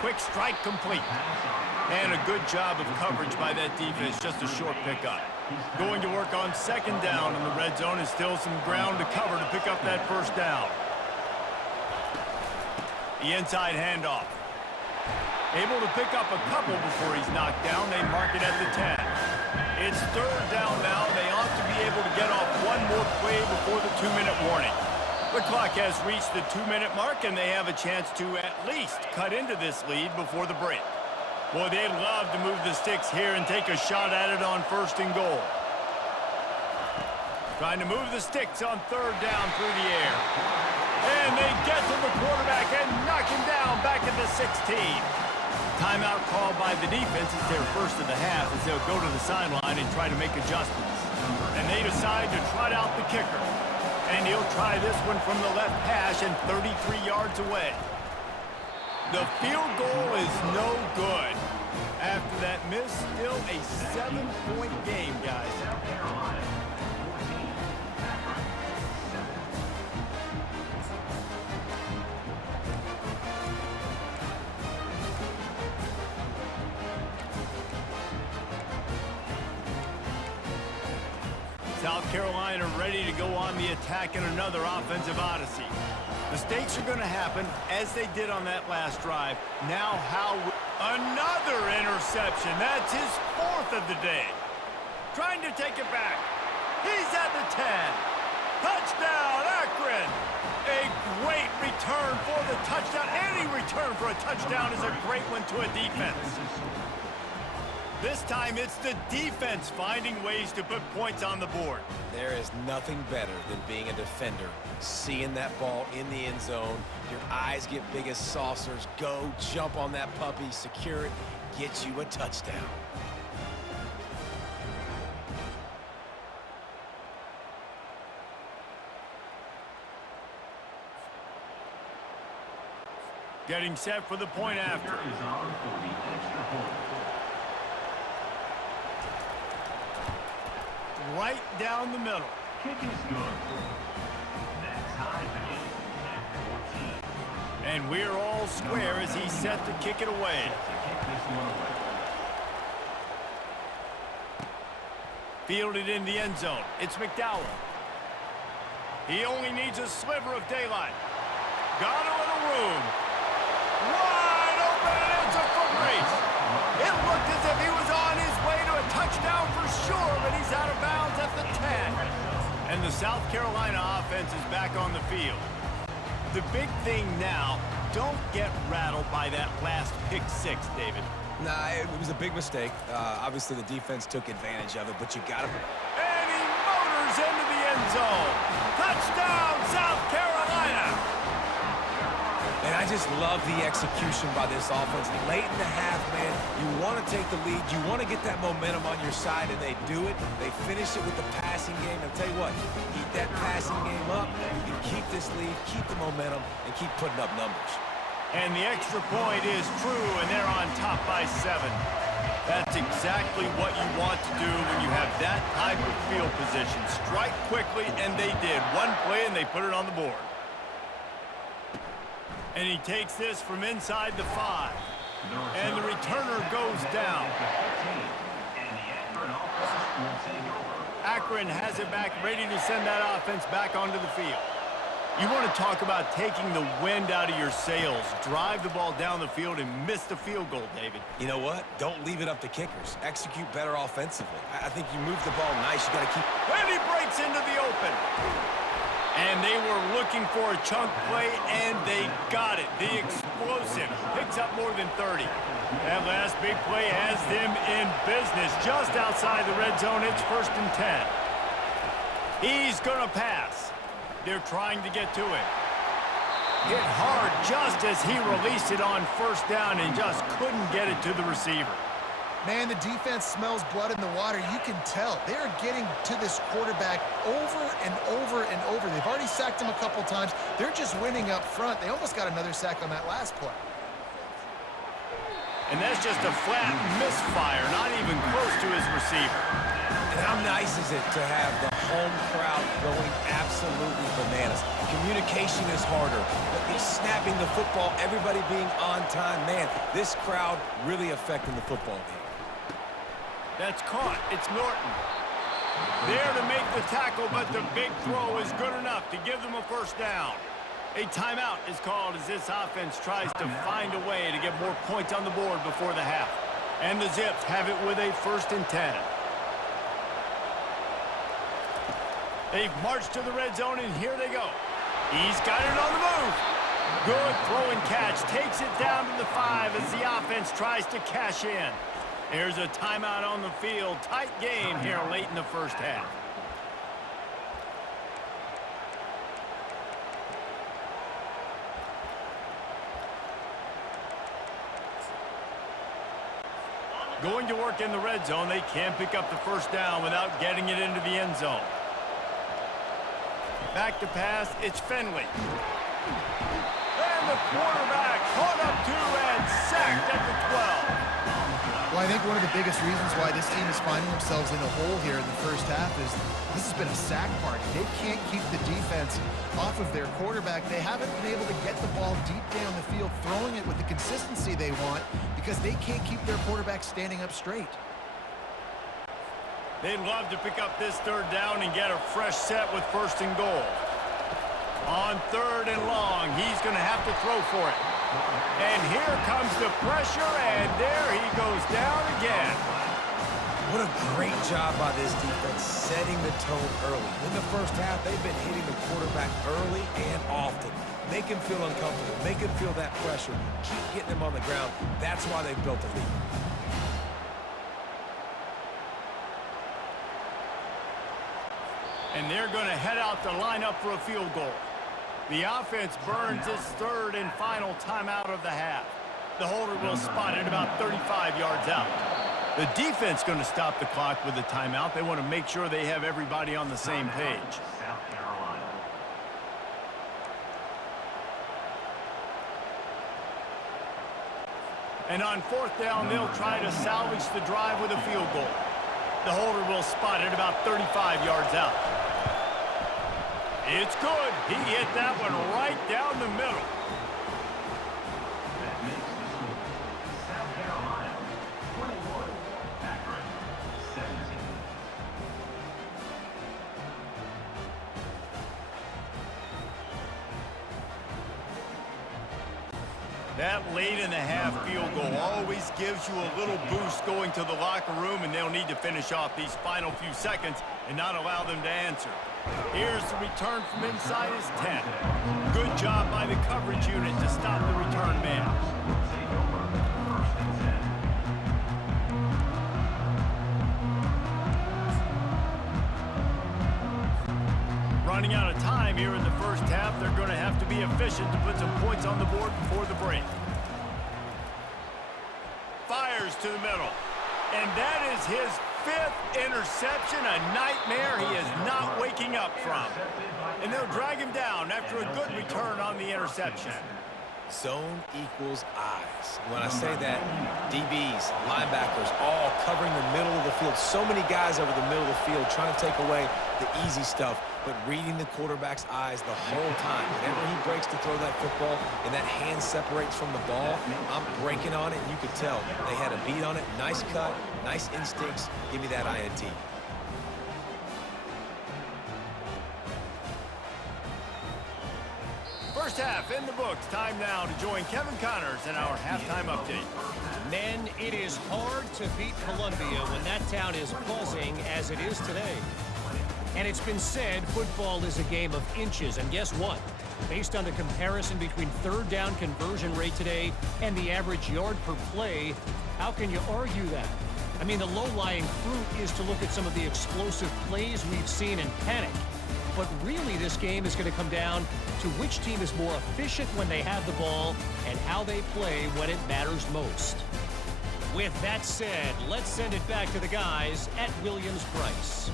Quick strike complete. And a good job of coverage by that defense, just a short pickup. Going to work on second down in the red zone, and still some ground to cover to pick up that first down. The inside handoff. Able to pick up a couple before he's knocked down. They mark it at the 10. It's third down now. They ought to be able to get off one more play before the 2-minute warning. The clock has reached the 2-minute mark, and they have a chance to at least cut into this lead before the break. Boy, they'd love to move the sticks here and take a shot at it on first and goal. Trying to move the sticks on third down through the air. And they get to the quarterback and knock him down back at the 16. Timeout called by the defense. It's their first of the half as they'll go to the sideline and try to make adjustments. And they decide to trot out the kicker. And he'll try this one from the left hash and 33 yards away. The field goal is no good. After that miss, still a 7-point game, guys. South Carolina ready to go on the attack in another offensive odyssey. Mistakes are going to happen, as they did on that last drive. Now another interception. That's his fourth of the day. Trying to take it back. He's at the 10. Touchdown, Akron. A great return for the touchdown. Any return for a touchdown is a great one to a defense. This time, it's the defense finding ways to put points on the board. There is nothing better than being a defender. Seeing that ball in the end zone, your eyes get big as saucers. Go, jump on that puppy, secure it, get you a touchdown. Getting set for the point after. Right down the middle. Kick is good. That's high again at 14. And we're all square as he's set to kick it away. Fielded in the end zone. It's McDowell. He only needs a sliver of daylight. Got a little room. Wide open, and it's a foot race. It looked as if he was on his way to a touchdown for sure, but he's out of bounds at the 10. And the South Carolina offense is back on the field. The big thing now, don't get rattled by that last pick six, David. Nah, it was a big mistake. Obviously, the defense took advantage of it, but you got to... And he motors into the end zone. Touchdown, South Carolina! And I just love the execution by this offense. Late in the half, man, you want to take the lead. You want to get that momentum on your side, and they do it. They finish it with the passing game. I'll tell you what, keep that passing game up. You can keep this lead, keep the momentum, and keep putting up numbers. And the extra point is true, and they're on top by 7. That's exactly what you want to do when you have that type of field position. Strike quickly, and they did. One play, and they put it on the board. And he takes this from inside the 5. And the returner goes down. Akron has it back, ready to send that offense back onto the field. You want to talk about taking the wind out of your sails. Drive the ball down the field and miss the field goal, David. You know what? Don't leave it up to kickers. Execute better offensively. I think you move the ball nice. You got to keep... And he breaks into the open. And they were looking for a chunk play, and they got it. The explosive picks up more than 30. That last big play has them in business. Just outside the red zone, it's 1st and 10. He's going to pass. They're trying to get to it. Hit hard just as he released it on 1st down and just couldn't get it to the receiver. Man, the defense smells blood in the water. You can tell. They're getting to this quarterback over and over and over. They've already sacked him a couple times. They're just winning up front. They almost got another sack on that last play. And that's just a flat misfire, not even close to his receiver. And how nice is it to have the home crowd going absolutely bananas? Communication is harder, but he's snapping the football, everybody being on time. Man, this crowd really affecting the football game. That's caught. It's Norton. There to make the tackle, but the big throw is good enough to give them a first down. A timeout is called as this offense tries to find a way to get more points on the board before the half. And the Zips have it with a 1st and 10. They've marched to the red zone, and here they go. He's got it on the move. Good throw and catch. Takes it down to the 5 as the offense tries to cash in. There's a timeout on the field. Tight game here late in the first half. Going to work in the red zone. They can't pick up the first down without getting it into the end zone. Back to pass. It's Finley. And the quarterback caught up to and sacked at the 12. Well, I think one of the biggest reasons why this team is finding themselves in a hole here in the first half is this has been a sack party. They can't keep the defense off of their quarterback. They haven't been able to get the ball deep down the field, throwing it with the consistency they want because they can't keep their quarterback standing up straight. They'd love to pick up this 3rd down and get a fresh set with 1st and goal. On 3rd and long, he's going to have to throw for it. And here comes the pressure, and there he goes down again. What a great job by this defense setting the tone early. In the first half, they've been hitting the quarterback early and often. Make him feel uncomfortable. Make him feel that pressure. Keep getting him on the ground. That's why they've built a lead. And they're going to head out to line up for a field goal. The offense burns its 3rd and final timeout of the half. The holder will spot it about 35 yards out. The defense going to stop the clock with the timeout. They want to make sure they have everybody on the same page. South Carolina. And on 4th down, they'll try to salvage the drive with a field goal. The holder will spot it about 35 yards out. It's good. He hit that one right down the middle. That makes the score. South Carolina 21, Akron 17. That late in the half field goal always gives you a little boost going to the locker room, and they'll need to finish off these final few seconds and not allow them to answer. Here's the return from inside his 10. Good job by the coverage unit to stop the return man. Take over 1st and 10. Running out of time here in the first half, they're going to have to be efficient to put some points on the board before the break. Fires to the middle. And that is his 5th interception, a nightmare he is not waking up from. And they'll drag him down after a good return on the interception. Zone equals eyes. When I say that, DBs, linebackers, all covering the middle of the field. So many guys over the middle of the field trying to take away the easy stuff, but reading the quarterback's eyes the whole time. Whenever he breaks to throw that football and that hand separates from the ball, I'm breaking on it, and you could tell they had a beat on it. Nice cut, nice instincts. Give me that INT. First half in the books. Time now to join Kevin Connors in our halftime update. Men, it is hard to beat Columbia when that town is buzzing as it is today. And it's been said football is a game of inches. And guess what? Based on the comparison between 3rd down conversion rate today and the average yard per play, how can you argue that? I mean, the low-lying fruit is to look at some of the explosive plays we've seen in panic. But really, this game is going to come down to which team is more efficient when they have the ball and how they play when it matters most. With that said, let's send it back to the guys at Williams-Brice.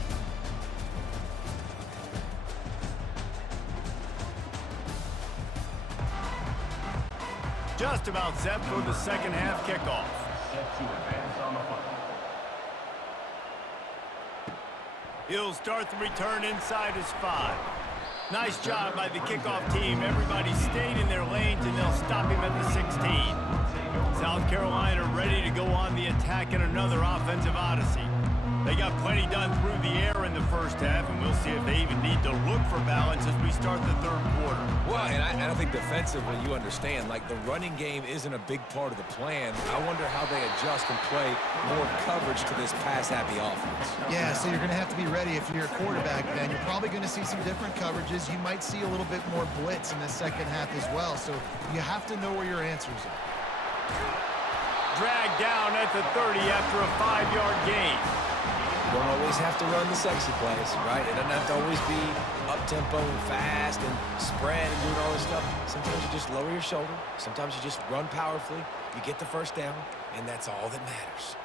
Just about set for the second half kickoff. Set to advance on the punt. He'll start the return inside his 5. Nice job by the kickoff team. Everybody stayed in their lanes, and they'll go on the attack in another offensive odyssey. They got plenty done through the air in the first half, and we'll see if they even need to look for balance as we start the third quarter. Well, and I think defensively, you understand, like the running game isn't a big part of the plan. I wonder how they adjust and play more coverage to this pass-happy offense. Yeah, so you're going to have to be ready if you're a quarterback, then. You're probably going to see some different coverages. You might see a little bit more blitz in the second half as well, so you have to know where your answers are. Dragged down at the 30 after a 5-yard gain. You don't always have to run the sexy plays, right? It doesn't have to always be up-tempo and fast and spread and doing all this stuff. Sometimes you just lower your shoulder. Sometimes you just run powerfully. You get the first down, and that's all that matters.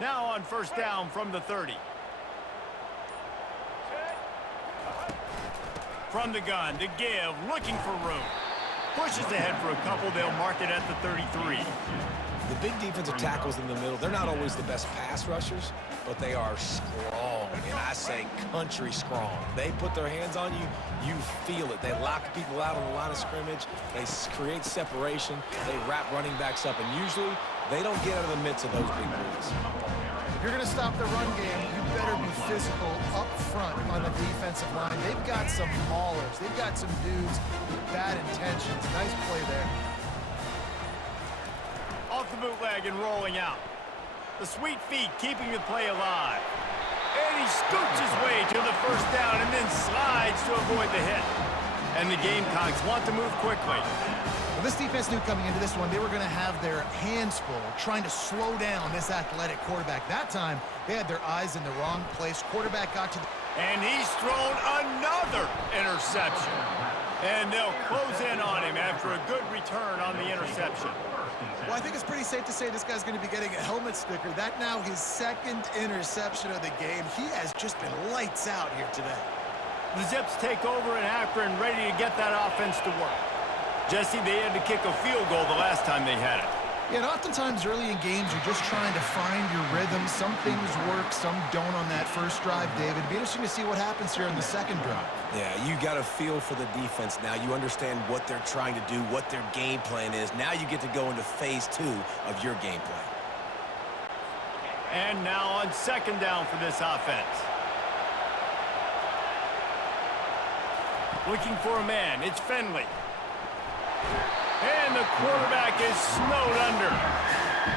Now on first down from the 30. From the gun to give, looking for room. Pushes ahead for a couple. They'll mark it at the 33. The big defensive tackles in the middle, they're not always the best pass rushers, but they are strong, and I say country strong. They put their hands on you, you feel it. They lock people out on the line of scrimmage. They create separation. They wrap running backs up, and usually they don't get out of the midst of those big boys. If you're going to stop the run game, you better be physical up front on the defensive line. They've got some maulers. They've got some dudes with bad intentions. Nice play there. Off the bootleg and rolling out. The sweet feet keeping the play alive. And he scoots his way to the first down and then slides to avoid the hit. And the Gamecocks want to move quickly. Well, this defense knew coming into this one they were going to have their hands full trying to slow down this athletic quarterback. That time, they had their eyes in the wrong place. Quarterback got to the... And he's thrown another interception. And they'll close in on him after a good return on the interception. Well, I think it's pretty safe to say this guy's going to be getting a helmet sticker. That now his second interception of the game. He has just been lights out here today. The Zips take over in Akron, ready to get that offense to work. Jesse, they had to kick a field goal the last time they had it. Yeah, and oftentimes early in games, you're just trying to find your rhythm. Some things work, some don't on that first drive, David. It'd be interesting to see what happens here in the second drive. Yeah, you got a feel for the defense now. You understand what they're trying to do, what their game plan is. Now you get to go into phase 2 of your game plan. And now on second down for this offense. Looking for a man. It's Finley. And the quarterback is snowed under.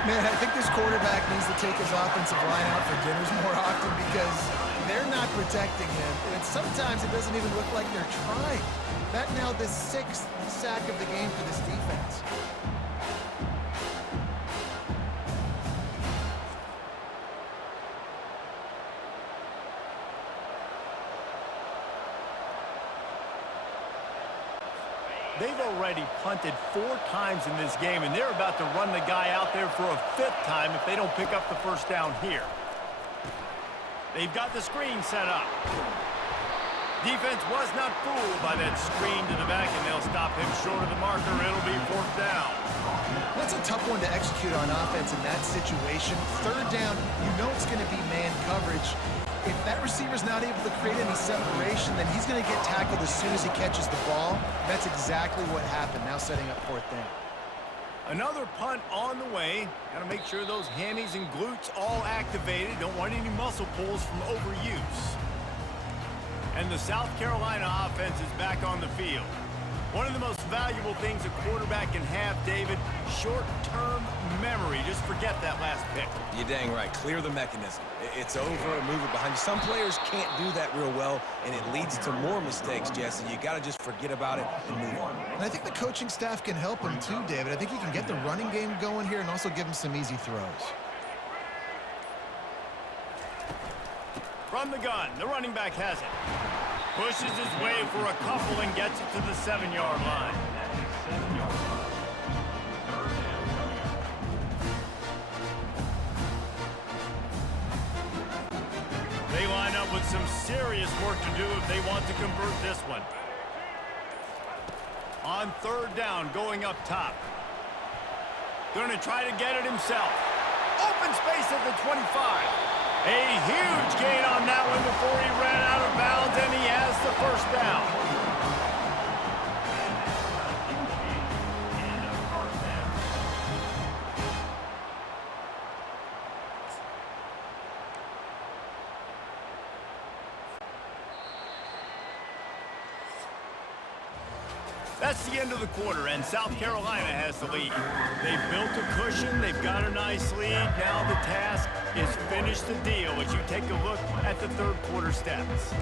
Man, I think this quarterback needs to take his offensive line out for dinners more often because they're not protecting him. And sometimes it doesn't even look like they're trying. That now the 6th sack of the game for this defense. They've already punted 4 times in this game, and they're about to run the guy out there for a 5th time if they don't pick up the first down here. They've got the screen set up. Defense was not fooled by that screen to the back, and they'll stop him short of the marker. It'll be 4th down. That's a tough one to execute on offense in that situation. Third down, you know it's going to be man coverage. If that receiver's not able to create any separation, then he's going to get tackled as soon as he catches the ball. That's exactly what happened, now setting up 4th down. Another punt on the way. Got to make sure those hammies and glutes all activated. Don't want any muscle pulls from overuse. And the South Carolina offense is back on the field. One of the most valuable things a quarterback can have, David, short-term memory. Just forget that last pick. You're dang right. Clear the mechanism. It's over, move it behind you. Some players can't do that real well, and it leads to more mistakes, Jesse. You got to just forget about it and move on. And I think the coaching staff can help him too, David. I think he can get the running game going here and also give him some easy throws. From the gun, the running back has it. Pushes his way for a couple and gets it to the 7-yard line. They line up with some serious work to do if they want to convert this one. On third down, going up top. Going to try to get it himself. Open space at the 25. A huge gain on that one before he ran out of bounds, and he has the first down. That's the end of the quarter, and South Carolina has the lead. They've built a cushion. They've got a nice lead. Now the task is finish the deal as you take a look at the third quarter stats.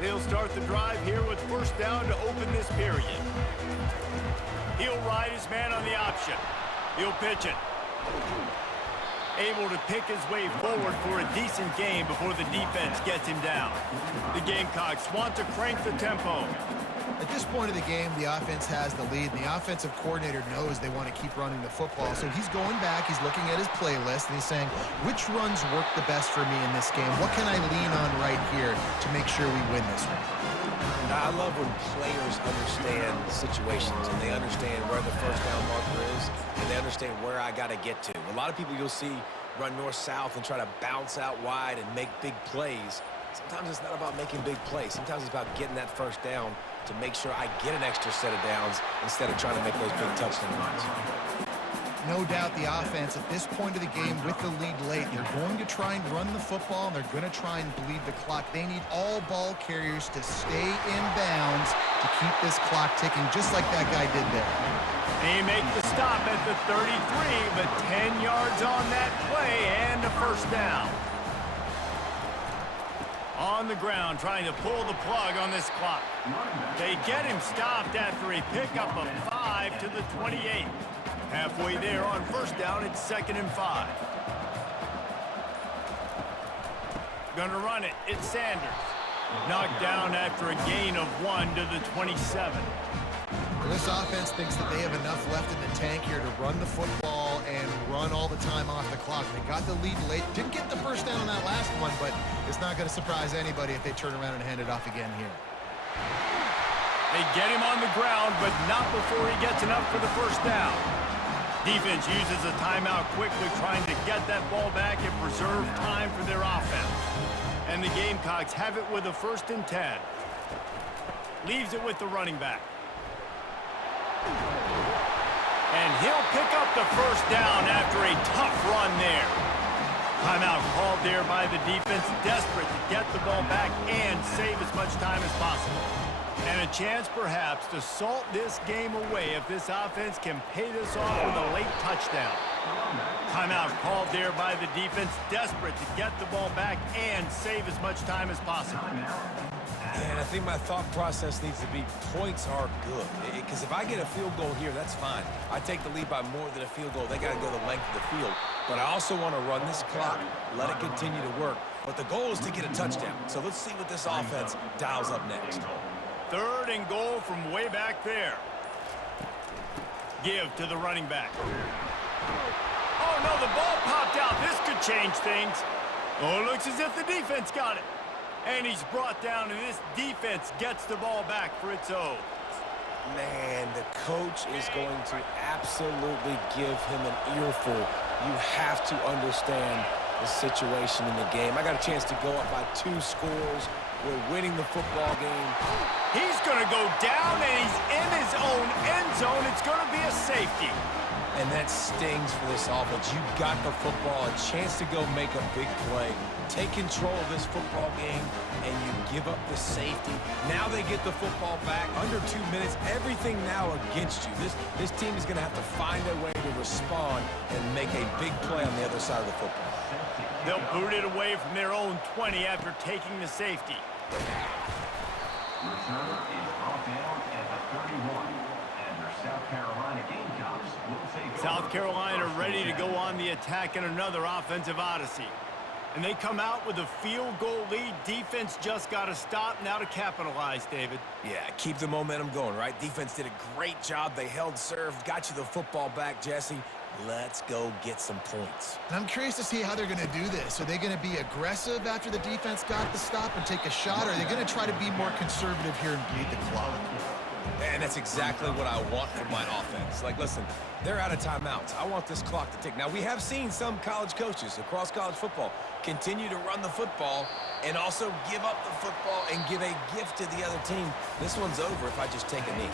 They'll start the drive here with first down to open this period. He'll ride his man on the option. He'll pitch it. Able to pick his way forward for a decent game before the defense gets him down. The Gamecocks want to crank the tempo. At this point of the game, the offense has the lead, and the offensive coordinator knows they want to keep running the football. So he's going back, he's looking at his playlist, and he's saying, which runs work the best for me in this game? What can I lean on right here to make sure we win this one? I love when players understand situations and they understand where the first down marker is and they understand where I got to get to. A lot of people you'll see run north-south and try to bounce out wide and make big plays. Sometimes it's not about making big plays. Sometimes it's about getting that first down to make sure I get an extra set of downs instead of trying to make those big touchdown runs. No doubt the offense at this point of the game with the lead late, they're going to try and run the football, and they're going to try and bleed the clock. They need all ball carriers to stay in bounds to keep this clock ticking, just like that guy did there. They make the stop at the 33, but 10 yards on that play and a first down. On the ground, trying to pull the plug on this clock. They get him stopped after a pickup of 5 to the 28. Halfway there on first down, it's 2nd and 5. Gonna run it, it's Sanders. Knocked down after a gain of 1 to the 27. Well, this offense thinks that they have enough left in the tank here to run the football and run all the time off the clock. They got the lead late. Didn't get the first down on that last one, but it's not going to surprise anybody if they turn around and hand it off again here. They get him on the ground, but not before he gets enough for the first down. Defense uses a timeout quickly, trying to get that ball back and preserve time for their offense. And the Gamecocks have it with a 1st and 10. Leaves it with the running back. And he'll pick up the first down after a tough run there. Timeout called there by the defense, desperate to get the ball back and save as much time as possible. And a chance, perhaps, to salt this game away if this offense can pay this off with a late touchdown. Timeout called there by the defense, desperate to get the ball back and save as much time as possible. And I think my thought process needs to be points are good. Because if I get a field goal here, that's fine. I take the lead by more than a field goal. They got to go the length of the field. But I also want to run this clock, let it continue to work. But the goal is to get a touchdown. So let's see what this offense dials up next. 3rd and goal from way back there. Give to the running back. Oh, no, the ball popped out. This could change things. Oh, it looks as if the defense got it. And he's brought down, and this defense gets the ball back for its own. Man, the coach is going to absolutely give him an earful. You have to understand the situation in the game. I got a chance to go up by 2 scores. We're winning the football game. He's going to go down, and he's in his own end zone. It's going to be a safety. And that stings for this offense. You got the football, a chance to go make a big play. Take control of this football game, and you give up the safety. Now they get the football back. Under 2 minutes, everything now against you. This team is going to have to find a way to respond and make a big play on the other side of the football. They'll boot it away from their own 20 after taking the safety. Return is brought down at the 31. And your South Carolina Gamecocks will take South Carolina ready to go on the attack in another offensive odyssey. And they come out with a field goal lead. Defense just got to stop now to capitalize, David. Yeah, keep the momentum going, right? Defense did a great job. They held serve, got you the football back, Jesse. Let's go get some points. And I'm curious to see how they're going to do this. Are they going to be aggressive after the defense got the stop and take a shot? Or are they going to try to be more conservative here and bleed the clock? And that's exactly what I want from my offense. Like, listen, they're out of timeouts. I want this clock to tick. Now, we have seen some college coaches across college football continue to run the football and also give up the football and give a gift to the other team. This one's over if I just take a knee.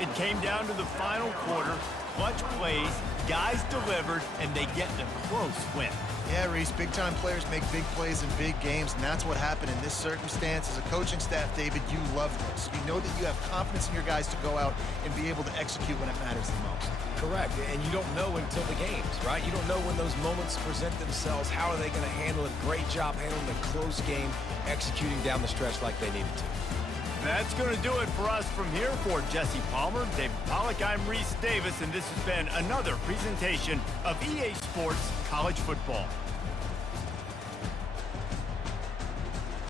It came down to the final quarter. clutch plays, guys delivered, and they get the close win. Yeah, Reese, big-time players make big plays in big games, and that's what happened in this circumstance. As a coaching staff, David, you love this. You know that you have confidence in your guys to go out and be able to execute when it matters the most. Correct, and you don't know until the games, right? You don't know when those moments present themselves. How are they going to handle it? Great job handling the close game, executing down the stretch like they needed to. That's going to do it for us from here. For Jesse Palmer, David Pollack, I'm Reese Davis, and this has been another presentation of EA Sports College Football.